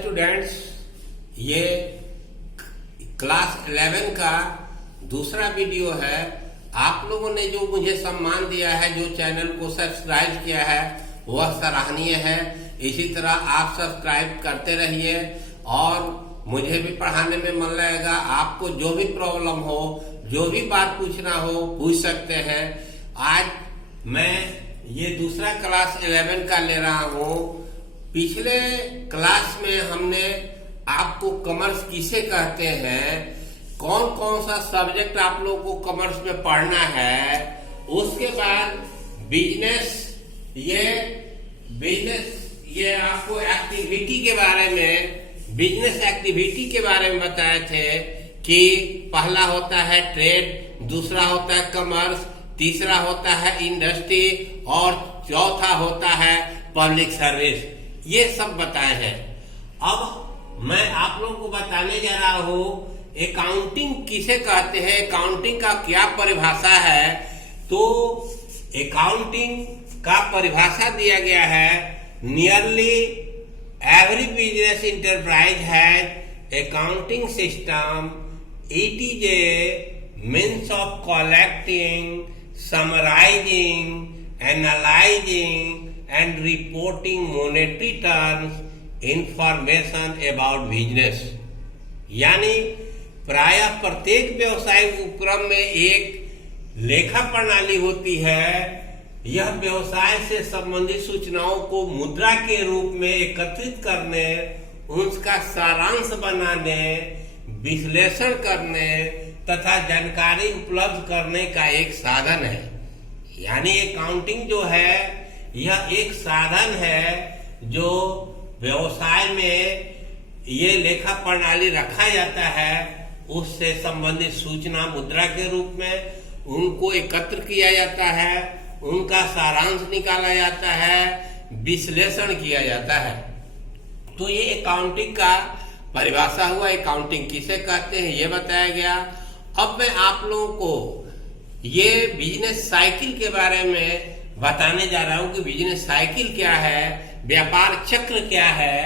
Students, ये class 11 का दूसरा वीडियो है। आप लोगों ने जो मुझे सम्मान दिया है, जो चैनल को सब्सक्राइब किया है, वह सराहनीय है। इसी तरह आप सब्सक्राइब करते रहिए और मुझे भी पढ़ाने में मन लगेगा। आपको जो भी प्रॉब्लम हो, जो भी बात पूछना हो, पूछ सकते हैं। आज मैं ये दूसरा क्लास 11 का ले रहा हूँ। पिछले क्लास में हमने आपको कॉमर्स किसे कहते हैं, कौन कौन सा सब्जेक्ट आप लोगों को कॉमर्स में पढ़ना है, उसके बाद बिजनेस, ये आपको एक्टिविटी के बारे में, बिजनेस एक्टिविटी के बारे में बताए थे कि पहला होता है ट्रेड, दूसरा होता है कॉमर्स, तीसरा होता है इंडस्ट्री और चौथा होता है पब्लिक सर्विस। ये सब बताए हैं। अब मैं आप लोगों को बताने जा रहा हूँ अकाउंटिंग किसे कहते हैं, अकाउंटिंग का क्या परिभाषा है। तो अकाउंटिंग का परिभाषा दिया गया है, nearly every business enterprise has accounting system. It is a means of collecting, summarising, analysing and reporting monetary terms, information about business। यानी प्रायः प्रत्येक व्यवसायिक उपक्रम में एक लेखा प्रणाली होती है। यह व्यवसाय से संबंधित सूचनाओं को मुद्रा के रूप में एकत्रित करने, उसका सारांश बनाने, विश्लेषण करने तथा जानकारी उपलब्ध करने का एक साधन है। यानी अकाउंटिंग जो है यह एक साधन है जो व्यवसाय में ये लेखा प्रणाली रखा जाता है, उससे संबंधित सूचना मुद्रा के रूप में उनको एकत्र किया जाता है, उनका सारांश निकाला जाता है, विश्लेषण किया जाता है। तो ये अकाउंटिंग का परिभाषा हुआ। अकाउंटिंग किसे कहते हैं ये बताया गया। अब मैं आप लोगों को ये बिजनेस साइकिल के बारे में बताने जा रहा हूं कि बिजनेस साइकिल क्या है, व्यापार चक्र क्या है।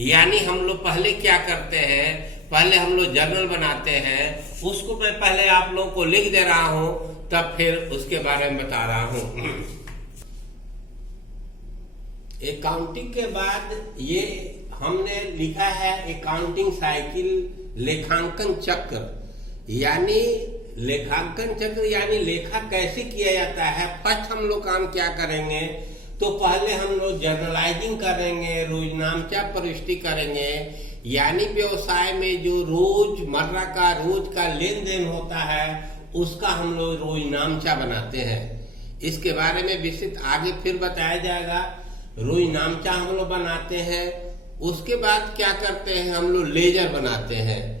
यानी हम लोग पहले क्या करते हैं, पहले हम लोग जर्नल बनाते हैं, उसको मैं पहले आप लोगों को लिख दे रहा हूं, तब फिर उसके बारे में बता रहा हूं। अकाउंटिंग के बाद ये हमने लिखा है अकाउंटिंग साइकिल, लेखांकन चक्र। यानी लेखांकन चक्र यानी लेखा कैसे किया जाता है। फर्स्ट हम लोग काम क्या करेंगे, तो पहले हम लोग जर्नलाइजिंग करेंगे, रोजनामचा प्रविष्टि करेंगे। यानी व्यवसाय में जो रोजमर्रा का रोज का लेन देन होता है, उसका हम लोग रोजनामचा बनाते हैं। इसके बारे में विस्तृत आगे फिर बताया जाएगा। रोजनामचा हम लोग बनाते हैं। उसके बाद क्या करते हैं, हम लोग लेजर बनाते हैं।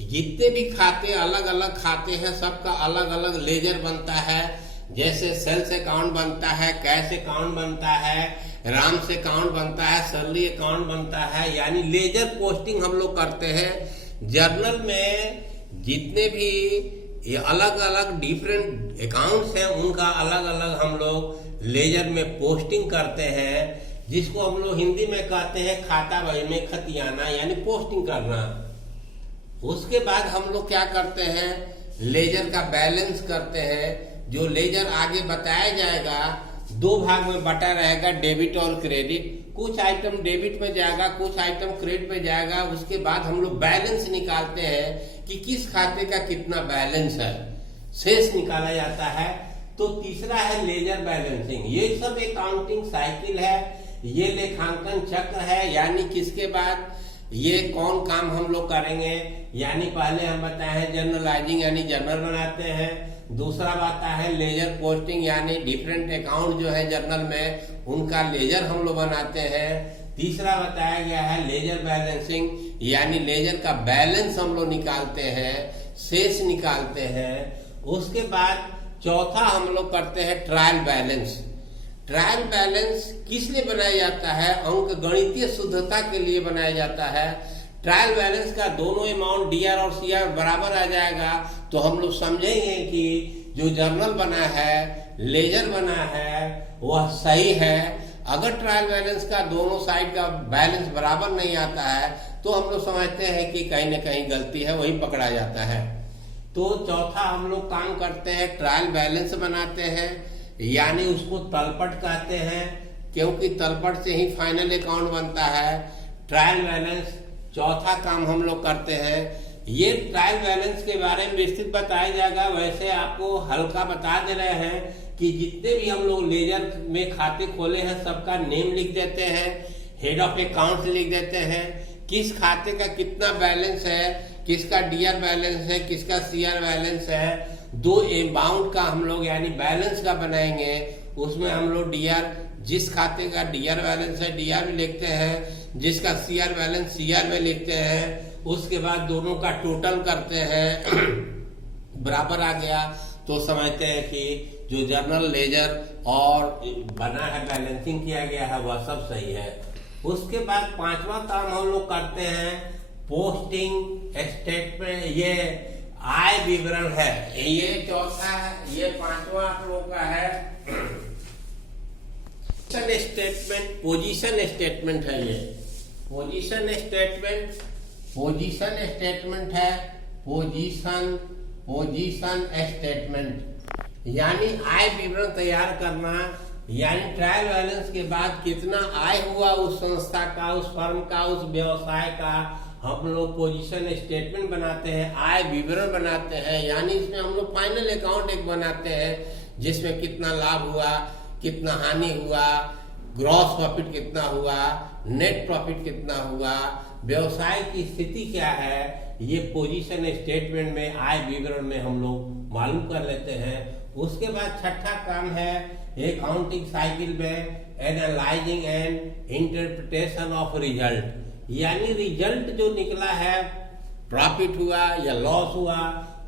जितने भी खाते अलग अलग खाते हैं, सबका अलग अलग लेजर बनता है। जैसे सेल्स अकाउंट बनता है, कैश अकाउंट बनता है, राम्स अकाउंट बनता है, सैलरी अकाउंट बनता है। यानी लेजर पोस्टिंग हम लोग करते हैं। जर्नल में जितने भी ये अलग अलग डिफरेंट अकाउंट्स हैं, उनका अलग अलग हम लोग लेजर में पोस्टिंग करते हैं, जिसको हम लोग हिंदी में कहते हैं खाता बही में खतियाना, यानी पोस्टिंग करना। उसके बाद हम लोग क्या करते हैं, लेजर का बैलेंस करते हैं। जो लेजर आगे बताया जाएगा, दो भाग में बटा रहेगा, डेबिट और क्रेडिट। कुछ आइटम डेबिट में जाएगा, कुछ आइटम क्रेडिट में जाएगा। उसके बाद हम लोग बैलेंस निकालते हैं कि किस खाते का कितना बैलेंस है, शेष निकाला जाता है। तो तीसरा है लेजर बैलेंसिंग। ये सब अकाउंटिंग साइकिल है, ये लेखांकन चक्र है। यानी किसके बाद ये कौन काम हम लोग करेंगे। यानी पहले हम बताए हैं जर्नलाइजिंग, यानी जर्नल बनाते हैं। दूसरा बात है लेजर पोस्टिंग, यानी डिफरेंट अकाउंट जो है जर्नल में, उनका लेजर हम लोग बनाते हैं। तीसरा बताया गया है लेजर बैलेंसिंग, यानी लेजर का बैलेंस हम लोग निकालते हैं, शेष निकालते हैं। उसके बाद चौथा हम लोग करते हैं ट्रायल बैलेंस। ट्रायल बैलेंस किस लिए बनाया जाता है, अंक गणितीय शुद्धता के लिए बनाया जाता है। ट्रायल बैलेंस का दोनों अमाउंट डीआर और सीआर बराबर आ जाएगा, तो हम लोग समझेंगे कि जो जर्नल बना है, लेजर बना है, वह सही है। अगर ट्रायल बैलेंस का दोनों साइड का बैलेंस बराबर नहीं आता है तो हम लोग समझते हैं कि कहीं ना कहीं गलती है, वही पकड़ा जाता है। तो चौथा हम लोग काम करते हैं, ट्रायल बैलेंस बनाते हैं, यानी उसको तलपट कहते हैं, क्योंकि तलपट से ही फाइनल अकाउंट बनता है। ट्रायल बैलेंस चौथा काम हम लोग करते हैं। ये ट्रायल बैलेंस के बारे में विस्तृत बताया जाएगा, वैसे आपको हल्का बता दे रहे हैं कि जितने भी हम लोग लेजर में खाते खोले हैं सबका नेम लिख देते हैं, हेड ऑफ अकाउंट लिख देते हैं, किस खाते का कितना बैलेंस है, किसका डीआर बैलेंस है, किसका सीआर बैलेंस है। दो अमाउंट का हम लोग यानी बैलेंस का बनाएंगे, उसमें हम लोग डीआर, जिस खाते का डीआर बैलेंस है डीआर में लिखते हैं, जिसका सीआर बैलेंस सीआर में लिखते हैं। उसके बाद दोनों का टोटल करते हैं, बराबर आ गया तो समझते हैं कि जो जर्नल लेजर और बना है, बैलेंसिंग किया गया है, वह सब सही है। उसके बाद पांचवा काम हम लोग करते हैं पोस्टिंग स्टेटमेंट, ये आय विवरण है। ये चौथा है, ये पांचवा आप लोग का है स्टेटमेंट, पोजीशन स्टेटमेंट है। ये पोजीशन स्टेटमेंट, पोजीशन स्टेटमेंट है, पोजीशन स्टेटमेंट यानी आय विवरण तैयार करना, यानी ट्रायल बैलेंस के बाद कितना आय हुआ उस संस्था का, उस फर्म का, उस व्यवसाय का, हम लोग पोजीशन स्टेटमेंट बनाते हैं, आय विवरण बनाते हैं। यानी इसमें हम लोग फाइनल अकाउंट एक बनाते हैं जिसमें कितना लाभ हुआ, कितना हानि हुआ, ग्रॉस प्रॉफिट कितना हुआ, नेट प्रॉफिट कितना हुआ, व्यवसाय की स्थिति क्या है, ये पोजीशन स्टेटमेंट में, आय विवरण में हम लोग मालूम कर लेते हैं। उसके बाद छठा काम है अकाउंटिंग साइकिल में analysing and interpretation of result, यानी रिजल्ट जो निकला है, प्रॉफिट हुआ या लॉस हुआ,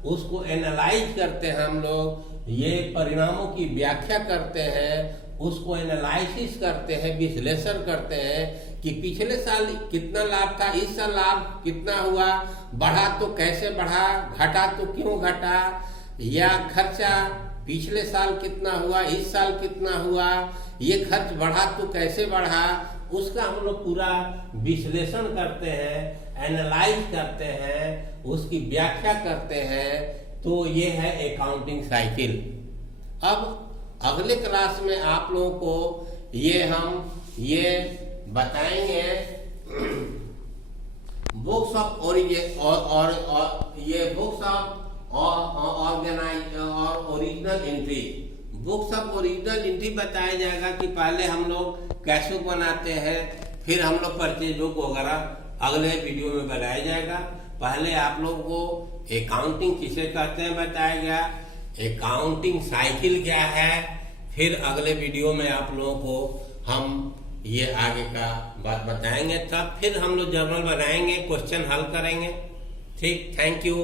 उसको एनालाइज करते हैं हम लोग, ये परिणामों की व्याख्या करते हैं, उसको एनालिसिस करते हैं, विश्लेषण करते हैं कि पिछले साल कितना लाभ था, इस साल लाभ कितना हुआ, बढ़ा तो कैसे बढ़ा, घटा तो क्यों घटा, या खर्चा पिछले साल कितना हुआ, इस साल कितना हुआ, ये खर्च बढ़ा तो कैसे बढ़ा, उसका हम लोग पूरा विश्लेषण करते हैं, एनालाइज करते हैं, उसकी व्याख्या करते हैं। तो ये है अकाउंटिंग साइकिल। अब अगले क्लास में आप लोगों को ये बताएंगे बुक्स ऑफ ओरिजिन और ये books of original entry, books of original entry बताया जाएगा कि पहले हम लोग कैसे बनाते हैं, फिर हम लोग परचेज बुक वगैरह अगले वीडियो में बनाया जाएगा। पहले आप लोग को अकाउंटिंग किसे कहते हैं बताया गया, अकाउंटिंग साइकिल क्या है, फिर अगले वीडियो में आप लोगों को हम ये आगे का बात बताएंगे, तब फिर हम लोग जर्नल बनाएंगे, क्वेश्चन हल करेंगे। ठीक, थैंक यू।